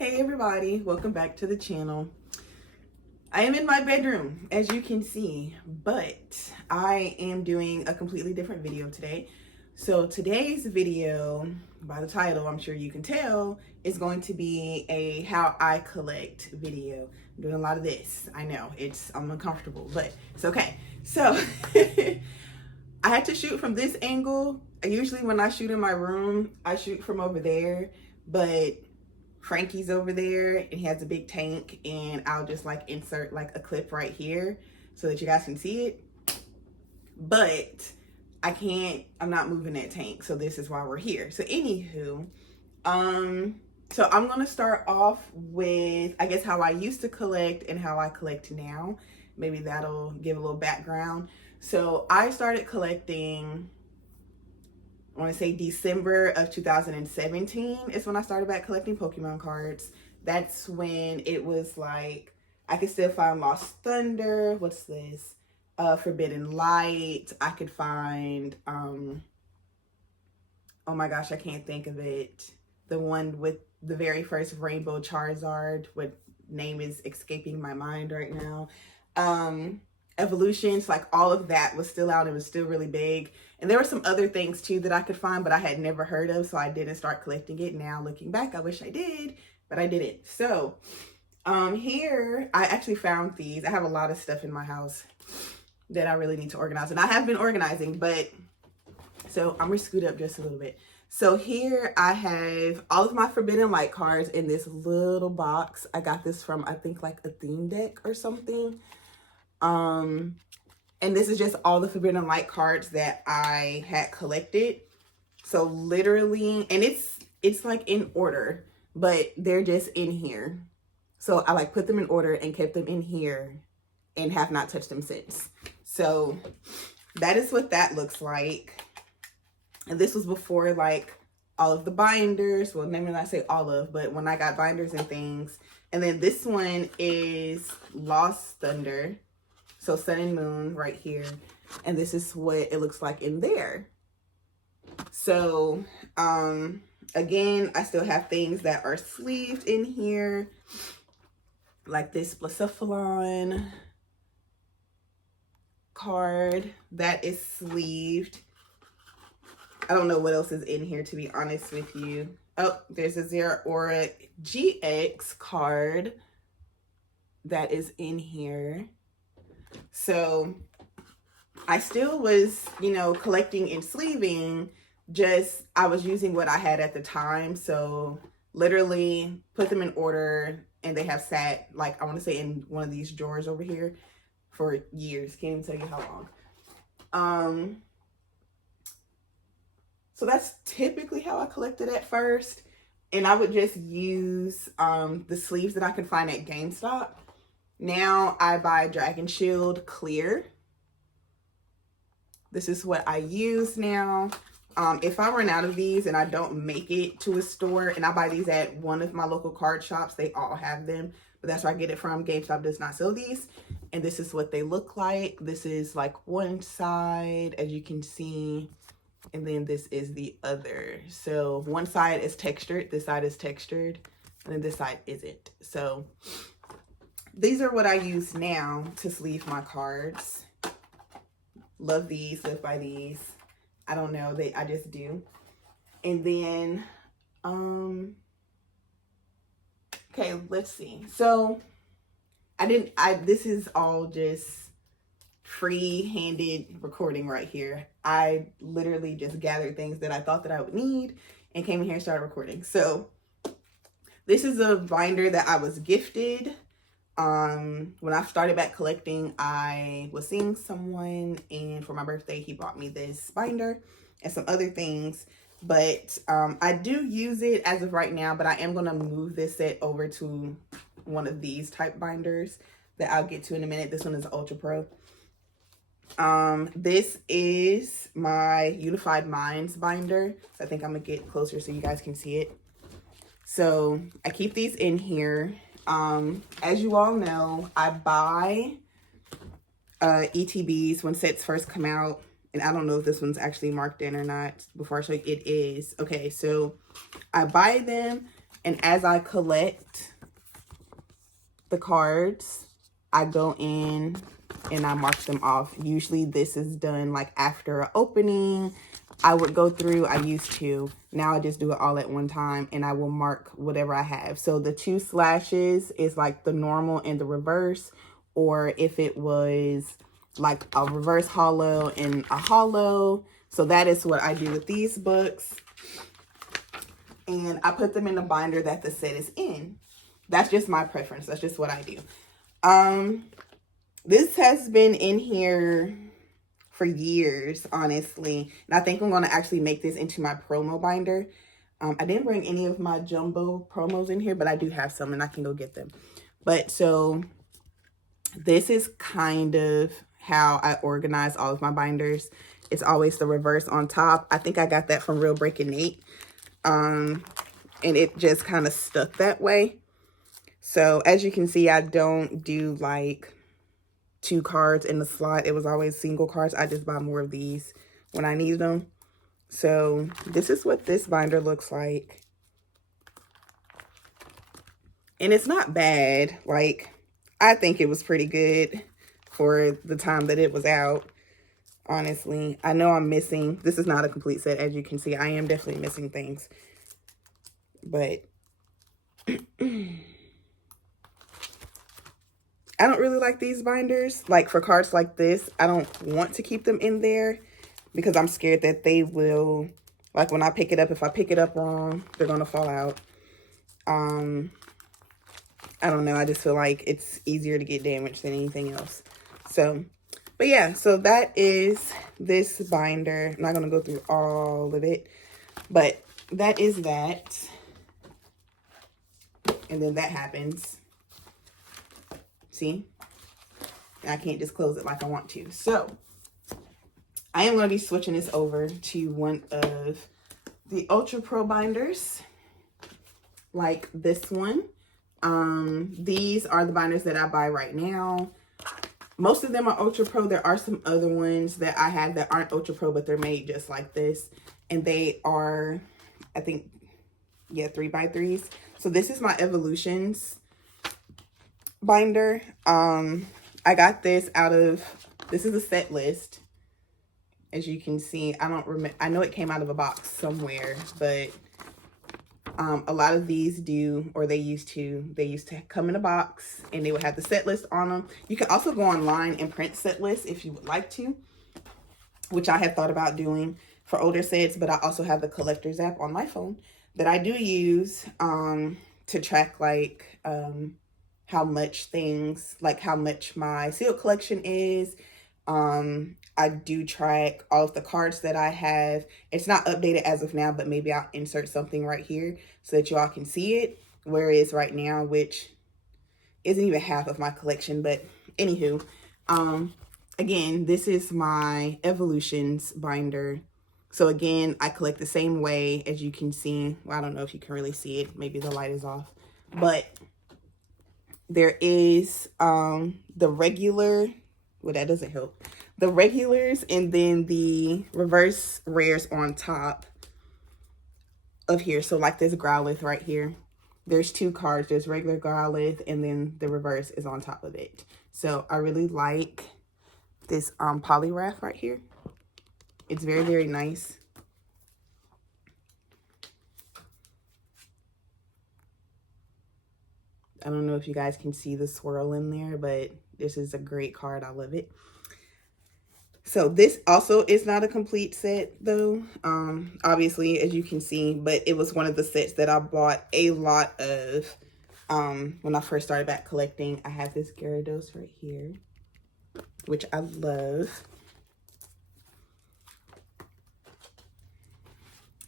Hey everybody, welcome back to the channel. I am in my bedroom, as you can see, but I am doing a completely different video today. So today's video, by the title, I'm sure you can tell, is going to be a how I collect video. I'm doing a lot of this. I know, I'm uncomfortable, but it's okay. So I had to shoot from this angle. Usually when I shoot in my room, I shoot from over there, but Frankie's over there and he has a big tank, and I'll just like insert like a clip right here so that you guys can see it. But I'm not moving that tank, so this is why we're here. So anywho, so I'm gonna start off with, I guess, how I used to collect and how I collect now. Maybe that'll give a little background. So I started collecting, I want to say December of 2017 is when I started back collecting Pokemon cards. That's when it was like, I could still find Lost Thunder. What's this? Forbidden Light. I could find, oh my gosh, I can't think of it. The one with the very first Rainbow Charizard. What name is escaping my mind right now. Evolutions, like all of that was still out. It was still really big. And there were some other things too that I could find, but I had never heard of, so I didn't start collecting it. Now looking back, I wish I did, but I didn't. So here I actually found these. I have a lot of stuff in my house that I really need to organize, and I have been organizing, but so I'm gonna scoot up just a little bit. So here I have all of my Forbidden Light cards in this little box. I got this from, I think, like a theme deck or something. And this is just all the Forbidden Light cards that I had collected. So literally, and it's like in order, but they're just in here. So I like put them in order and kept them in here and have not touched them since. So that is what that looks like. And this was before like all of the binders. Well, maybe not say all of, but when I got binders and things. And then this one is Lost Thunder. So Sun and Moon right here. And this is what it looks like in there. So, again, I still have things that are sleeved in here. Like this Blacephalon card that is sleeved. I don't know what else is in here, to be honest with you. Oh, there's a Zeraora GX card that is in here. So I still was, collecting and sleeving, just I was using what I had at the time. So literally put them in order, and they have sat, like, I want to say in one of these drawers over here for years. Can't even tell you how long. So that's typically how I collected at first. And I would just use the sleeves that I could find at GameStop. Now I buy Dragon Shield clear. This is what I use now. If I run out of these and I don't make it to a store, and I buy these at one of my local card shops, they all have them, but that's where I get it from. GameStop does not sell these. And this is what they look like. This is like one side, as you can see, and then this is the other. So one side is textured, this side is textured, and then this side isn't. So these are what I use now to sleeve my cards. Love these, live by these. I don't know, I just do. And then, okay, let's see. So this is all just free-handed recording right here. I literally just gathered things that I thought that I would need and came in here and started recording. So this is a binder that I was gifted. When I started back collecting, I was seeing someone, and for my birthday, he bought me this binder and some other things. But I do use it as of right now, but I am going to move this set over to one of these type binders that I'll get to in a minute. This one is Ultra Pro. This is my Unified Minds binder. So I think I'm going to get closer so you guys can see it. So I keep these in here. As you all know, I buy ETBs when sets first come out. And I don't know if this one's actually marked in or not. Before I show you, it is. Okay, so I buy them And as I collect the cards, I go in and I mark them off. Usually this is done like after an opening. I would go through, I used to. Now I just do it all at one time and I will mark whatever I have. So the 2 slashes is like the normal and the reverse. Or if it was like a reverse holo and a holo. So that is what I do with these books. And I put them in the binder that the set is in. That's just my preference. That's just what I do. This has been in here for years, honestly. And I think I'm going to actually make this into my promo binder. I didn't bring any of my jumbo promos in here, but I do have some and I can go get them. But so this is kind of how I organize all of my binders. It's always the reverse on top. I think I got that from Real Breaking Nate. And it just kind of stuck that way. So as you can see, I don't do like 2 cards in the slot. It was always single cards. I just buy more of these when I need them. So this is what this binder looks like. And it's not bad. Like, I think it was pretty good for the time that it was out. Honestly, I know I'm missing. This is not a complete set. As you can see, I am definitely missing things. But I don't really like these binders. Like for cards like this, I don't want to keep them in there because I'm scared that they will, like when I pick it up, if I pick it up wrong, they're going to fall out. I don't know. I just feel like it's easier to get damaged than anything else. So, but yeah, so that is this binder. I'm not going to go through all of it, but that is that. And then that happens. See? I can't just close it like I want to. So, I am going to be switching this over to one of the Ultra Pro binders. Like this one. These are the binders that I buy right now. Most of them are Ultra Pro. There are some other ones that I have that aren't Ultra Pro, but they're made just like this. And they are, I think, yeah, 3x3s. So this is my Evolutions binder. I got this out of, this is a set list. As you can see, I don't remember, I know it came out of a box somewhere, but a lot of these do, or they used to come in a box and they would have the set list on them. You can also go online and print set lists if you would like to, which I have thought about doing for older sets, but I also have the collector's app on my phone that I do use to track like how much things, like how much my sealed collection is. I do track all of the cards that I have. It's not updated as of now, but maybe I'll insert something right here so that you all can see it. Where it is right now, which isn't even half of my collection, but anywho, again, this is my Evolutions binder. So again, I collect the same way, as you can see. Well, I don't know if you can really see it. Maybe the light is off, but there is the regular, well, that doesn't help. The regulars and then the reverse rares on top of here. So like this Growlithe right here. There's 2 cards. There's regular Growlithe and then the reverse is on top of it. So I really like this Poliwrath right here. It's very, very nice. I don't know if you guys can see the swirl in there, but this is a great card. I love it. So this also is not a complete set though, obviously, as you can see, but it was one of the sets that I bought a lot of when I first started back collecting. I have this Gyarados right here, which I love.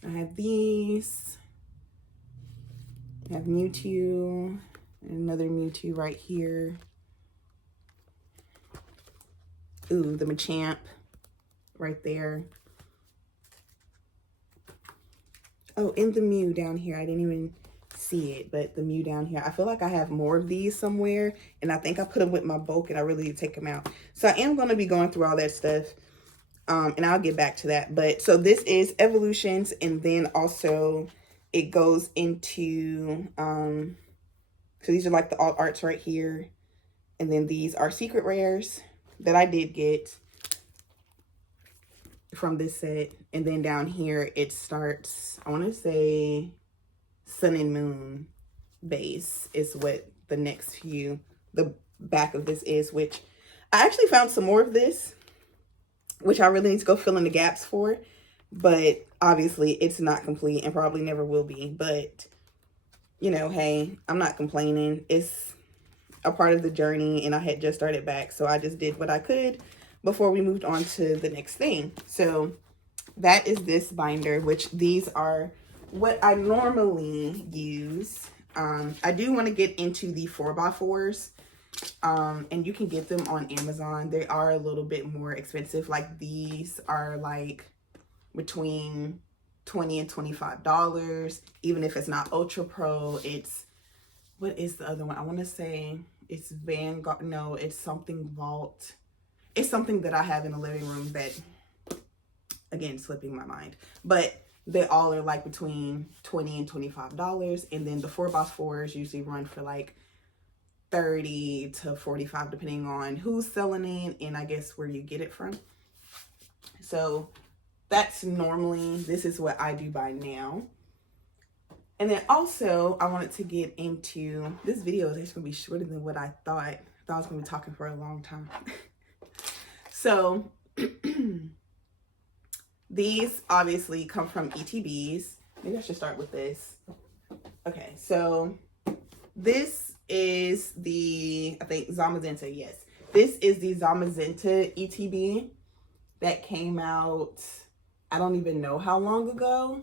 I have these. I have Mewtwo, another Mewtwo right here. Ooh, the Machamp right there. Oh, and the Mew down here. I didn't even see it, but the Mew down here. I feel like I have more of these somewhere, and I think I put them with my bulk, and I really need to take them out. So I am going to be going through all that stuff, and I'll get back to that. But so this is Evolutions, and then also it goes into, so these are like the alt arts right here. And then these are secret rares that I did get from this set. And then down here, it starts, I want to say Sun and Moon base is what the next few, the back of this is, which I actually found some more of this, which I really need to go fill in the gaps for. But obviously it's not complete and probably never will be. But, you know, hey, I'm not complaining. It's a part of the journey and I had just started back. So I just did what I could before we moved on to the next thing. So that is this binder, which these are what I normally use. I do want to get into the 4x4s. And you can get them on Amazon. They are a little bit more expensive. Like these are like between $20 and $25. Even if it's not Ultra Pro, it's, what is the other one? I want to say it's Vanguard. No, it's something Vault. It's something that I have in the living room that, again, slipping my mind. But they all are like between $20 and $25. And then the 4x4s usually run for like $30 to $45, depending on who's selling it and I guess where you get it from. So that's normally, this is what I do by now. And then also I wanted to get into, this video is actually gonna be shorter than what I thought. I thought I was gonna be talking for a long time. So these obviously come from ETBs. Maybe I should start with this. Okay, so this is the, I think Zamazenta, yes. This is the Zamazenta ETB that came out, I don't even know how long ago.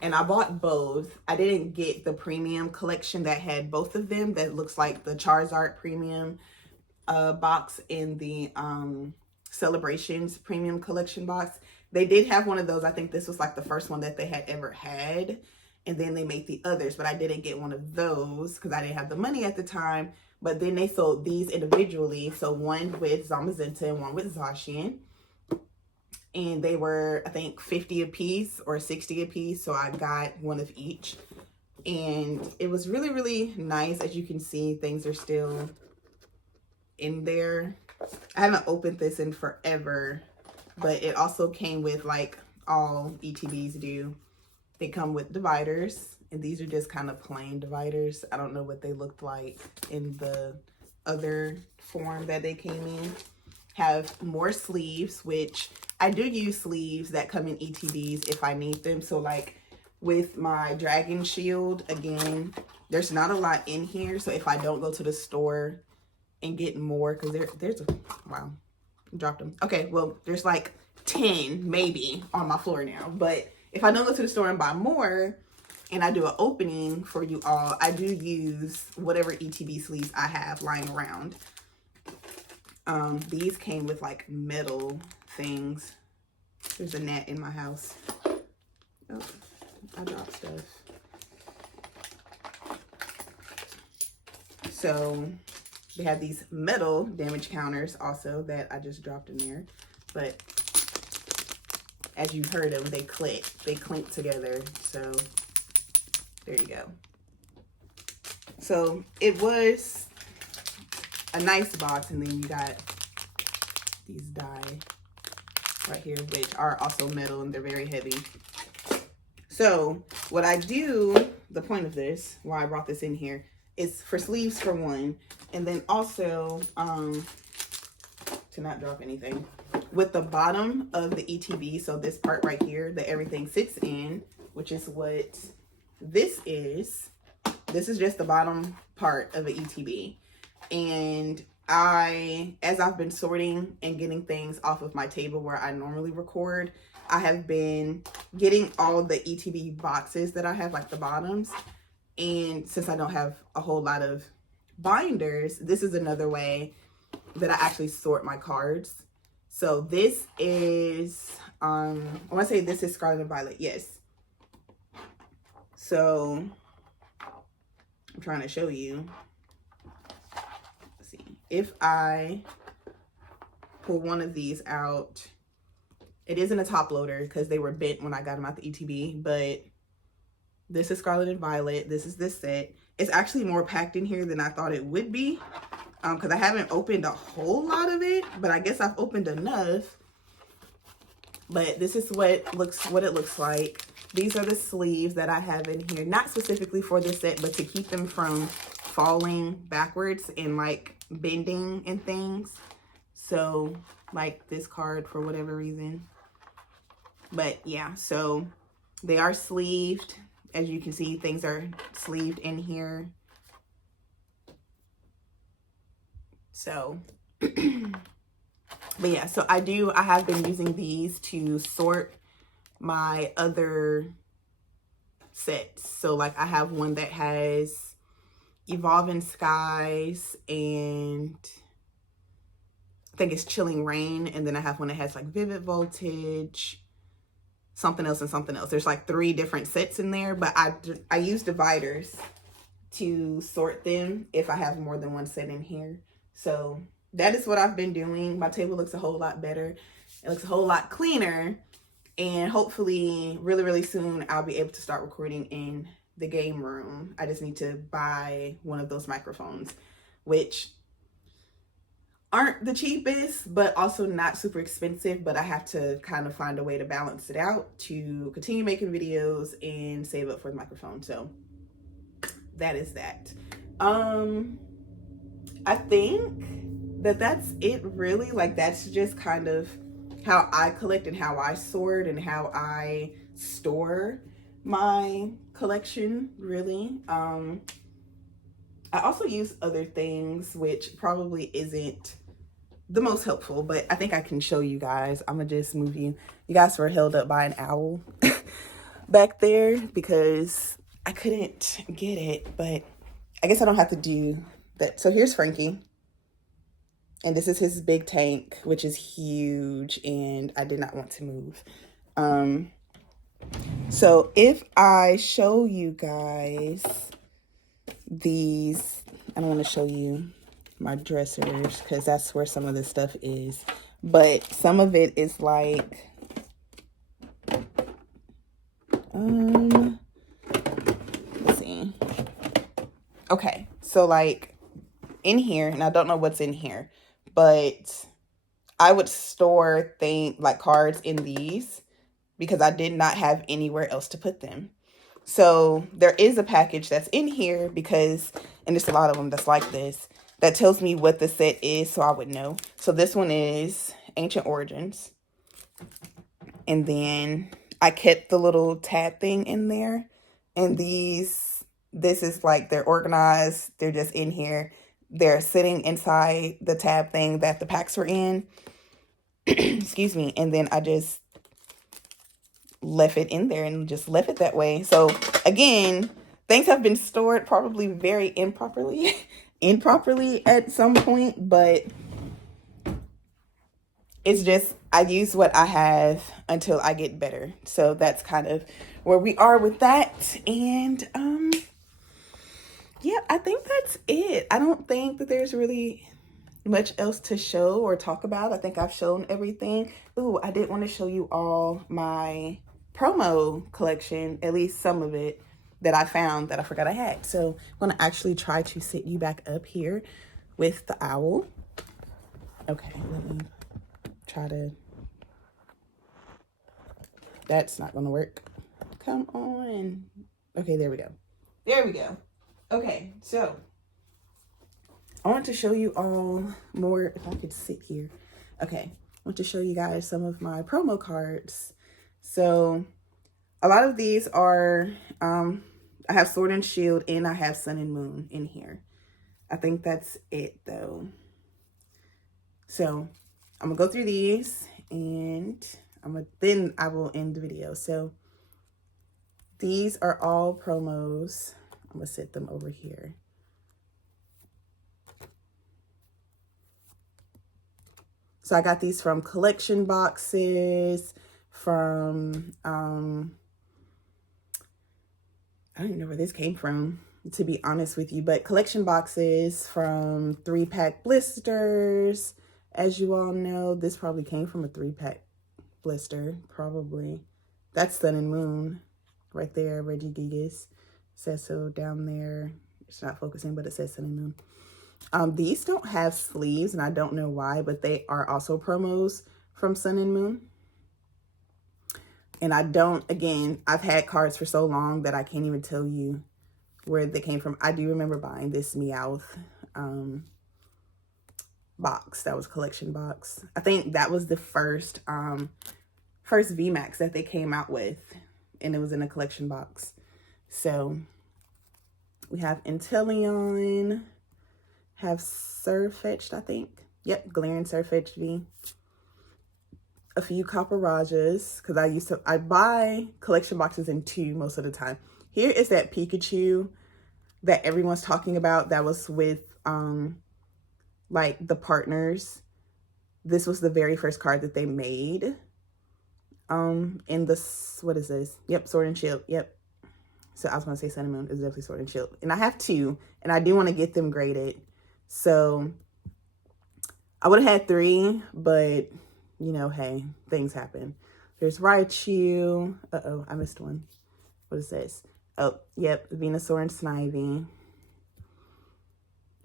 And I bought both. I didn't get the premium collection that had both of them. That looks like the Charizard premium box in the Celebrations premium collection box. They did have one of those. I think this was like the first one that they had ever had. And then they made the others, but I didn't get one of those because I didn't have the money at the time. But then they sold these individually. So one with Zamazenta and one with Zacian. And they were, I think, 50 a piece or 60 a piece. So I got one of each. And it was really, really nice. As you can see, things are still in there. I haven't opened this in forever. But it also came with, like all ETBs do, they come with dividers. And these are just kind of plain dividers. I don't know what they looked like in the other form that they came in. Have more sleeves, which I do use sleeves that come in ETBs if I need them. So like with my Dragon Shield, again, there's not a lot in here. So if I don't go to the store and get more, because there's a, wow, dropped them. Okay, well, there's like 10 maybe on my floor now. But if I don't go to the store and buy more and I do an opening for you all, I do use whatever ETB sleeves I have lying around. These came with like metal things. There's a gnat in my house. Oh, I dropped stuff. So they have these metal damage counters also that I just dropped in there. But as you've heard them, they clink together. So there you go. So it was a nice box, and then you got these die right here, which are also metal and they're very heavy. So what I do, the point of this, why I brought this in here, is for sleeves for one, and then also to not drop anything, with the bottom of the ETB, so this part right here that everything sits in, which is what this is. This is just the bottom part of an ETB. And as I've been sorting and getting things off of my table where I normally record, I have been getting all the ETB boxes that I have, like the bottoms. And since I don't have a whole lot of binders, this is another way that I actually sort my cards. So this is, I want to say this is Scarlet and Violet, yes. So I'm trying to show you. Let's see. If I pull one of these out, it isn't a top loader because they were bent when I got them out the ETB, but This is Scarlet and Violet. This is this set. It's actually more packed in here than I thought it would be, because I haven't opened a whole lot of it, but I guess I've opened enough. But this is what it looks like. These are the sleeves that I have in here, not specifically for this set, but to keep them from falling backwards and like bending and things. So like this card for whatever reason. But yeah, so they are sleeved. As you can see, things are sleeved in here. So, but yeah, so I have been using these to sort my other sets. So like I have one that has Evolving Skies and I think it's Chilling Rain. And then I have one that has like Vivid Voltage, something else and something else. There's like 3 different sets in there, but I use dividers to sort them if I have more than one set in here. So that is what I've been doing. My table looks a whole lot better. It looks a whole lot cleaner. And hopefully really, really soon I'll be able to start recording in the game room. I just need to buy one of those microphones, which aren't the cheapest, but also not super expensive. But I have to kind of find a way to balance it out to continue making videos and save up for the microphone. So that is that. I think that's it really. Like that's just kind of how I collect and how I sort and how I store my collection, really. I also use other things, which probably isn't the most helpful, but I think I can show you guys. I'm gonna just move you. You guys were held up by an owl back there because I couldn't get it, but I guess I don't have to do that. So here's Frankie. And this is his big tank, which is huge, and I did not want to move. So if I show you guys these, I don't want to show you my dressers because that's where some of this stuff is. But some of it is like, let's see. Okay, so like in here, and I don't know what's in here, but I would store things like cards in these because I did not have anywhere else to put them. So there is a package that's in here because, and there's a lot of them that's like this, that tells me what the set is so I would know. So this one is Ancient Origins. And then I kept the little tab thing in there. And this is like, they're organized. They're just in here. They're sitting inside the tab thing that the packs were in. Excuse me. And then I just left it in there and just left it that way. So again, things have been stored probably very improperly at some point, but it's just, I use what I have until I get better. So that's kind of where we are with that. And yeah, I think that's it. I don't think that there's really much else to show or talk about. I think I've shown everything. Ooh, I did want to show you all my promo collection, at least some of it that I found that I forgot I had. So I'm going to actually try to sit you back up here with the owl. Okay, let me try to, that's not going to work. Come on. Okay, there we go. There we go. Okay, so I want to show you all more, if I could sit here. Okay, I want to show you guys some of my promo cards. So a lot of these are, I have Sword and Shield and I have Sun and Moon in here. I think that's it though. So I'm gonna go through these and then I will end the video. So these are all promos. I'm gonna set them over here. So I got these from collection boxes, from, I don't even know where this came from, to be honest with you, but collection boxes, from 3-pack blisters. As you all know, this probably came from a 3-pack blister, probably. That's Sun and Moon. right there, Regigigas. Says so down there. It's not focusing, but it says Sun and Moon. These don't have sleeves, and I don't know why, but they are also promos from Sun and Moon. And I don't, again, I've had cards for so long that I can't even tell you where they came from. I do remember buying this Meowth box. That was collection box. I think that was the first VMAX that they came out with, and it was in a collection box. So we have Inteleon, have Surfetched, I think. Yep, Galarian Surfetched V. A few Copper Rajas, because I buy collection boxes in 2 most of the time. Here is that Pikachu that everyone's talking about that was with like the partners. This was the very first card that they made. In this, what is this? Yep, Sword and Shield. Yep. So I was gonna say Sun and Moon. It's definitely Sword and Shield. And I have 2, and I do want to get them graded. So I would have had 3, but you know, hey, things happen. There's Raichu. Uh-oh, I missed one. What is this? Oh, yep, Venusaur and Snivy.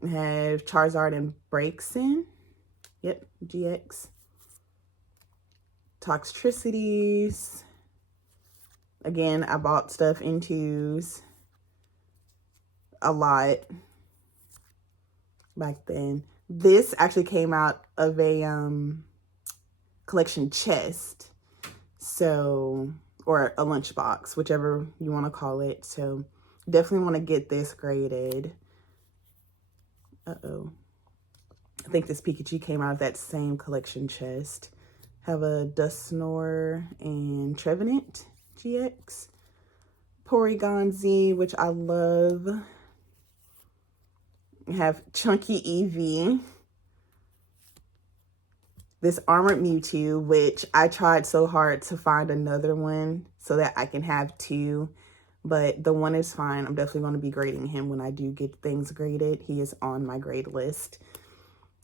We have Charizard and Braixen. Yep, GX. Toxtricities. Again, I bought stuff in 2s a lot back then. This actually came out of a collection chest, so, or a lunchbox, whichever you want to call it. So definitely want to get this graded. Uh-oh. I think this Pikachu came out of that same collection chest. Have a Dusknoir and Trevenant GX. Porygon Z, which I love. We have Chunky Eevee. This Armored Mewtwo, which I tried so hard to find another one so that I can have 2, but the one is fine. I'm definitely going to be grading him when I do get things graded. He is on my grade list.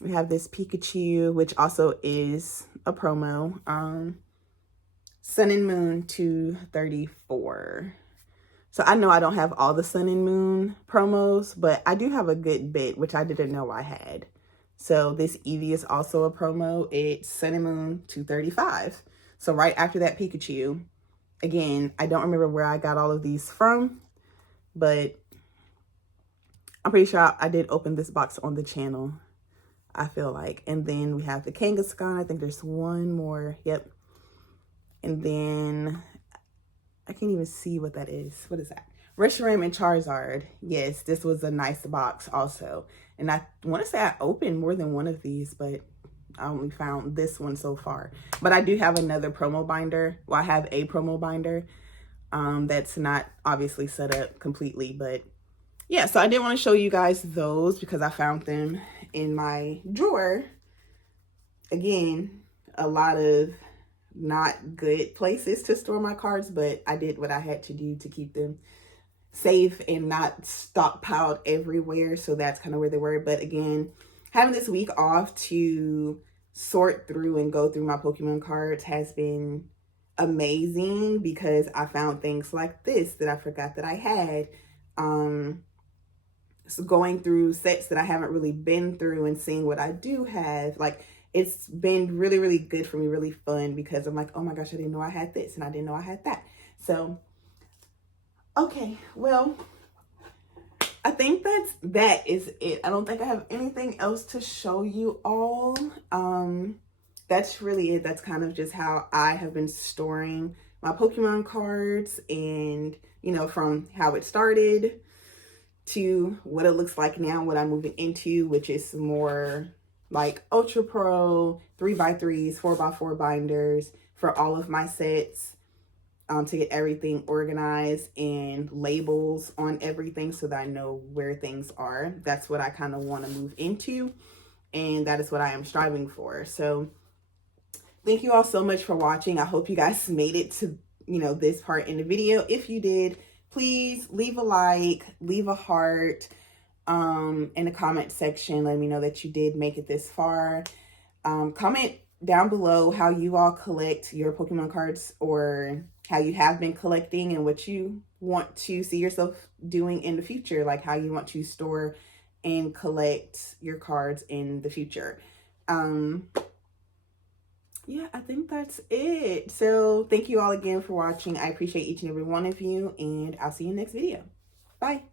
We have this Pikachu, which also is a promo. Sun and Moon 234. So I know I don't have all the Sun and Moon promos, but I do have a good bit, which I didn't know I had. So this Eevee is also a promo. It's Sun and Moon 235. So right after that Pikachu. Again, I don't remember where I got all of these from, but I'm pretty sure I did open this box on the channel, I feel like. And then we have the Kangaskhan. I think there's one more. Yep. And then I can't even see what that is. What is that? Reshiram and Charizard. Yes, this was a nice box also. And I want to say I opened more than one of these, but I only found this one so far. But I do have another promo binder. Well, I have a promo binder that's not obviously set up completely. But yeah, so I did want to show you guys those because I found them in my drawer. Again, a lot of not good places to store my cards, but I did what I had to do to keep them safe and not stockpiled everywhere. So that's kind of where they were. But again, having this week off to sort through and go through my Pokemon cards has been amazing because I found things like this that I forgot that I had. So going through sets that I haven't really been through and seeing what I do have, like, it's been really, really good for me, really fun, because I'm like, oh my gosh, I didn't know I had this and I didn't know I had that. So, okay, well, I think that is it. I don't think I have anything else to show you all. That's really it. That's kind of just how I have been storing my Pokemon cards, and, you know, from how it started to what it looks like now, what I'm moving into, which is more like Ultra Pro, 3x3s, 4x4 binders for all of my sets, to get everything organized and labels on everything so that I know where things are. That's what I kind of want to move into, and that is what I am striving for. So thank you all so much for watching. I hope you guys made it to, you know, this part in the video. If you did, please leave a like, leave a heart in the comment section. Let me know that you did make it this far. Comment down below how you all collect your Pokemon cards, or how you have been collecting and what you want to see yourself doing in the future, like how you want to store and collect your cards in the future. Yeah, I think that's it. So thank you all again for watching. I appreciate each and every one of you, and I'll see you in the next video. Bye.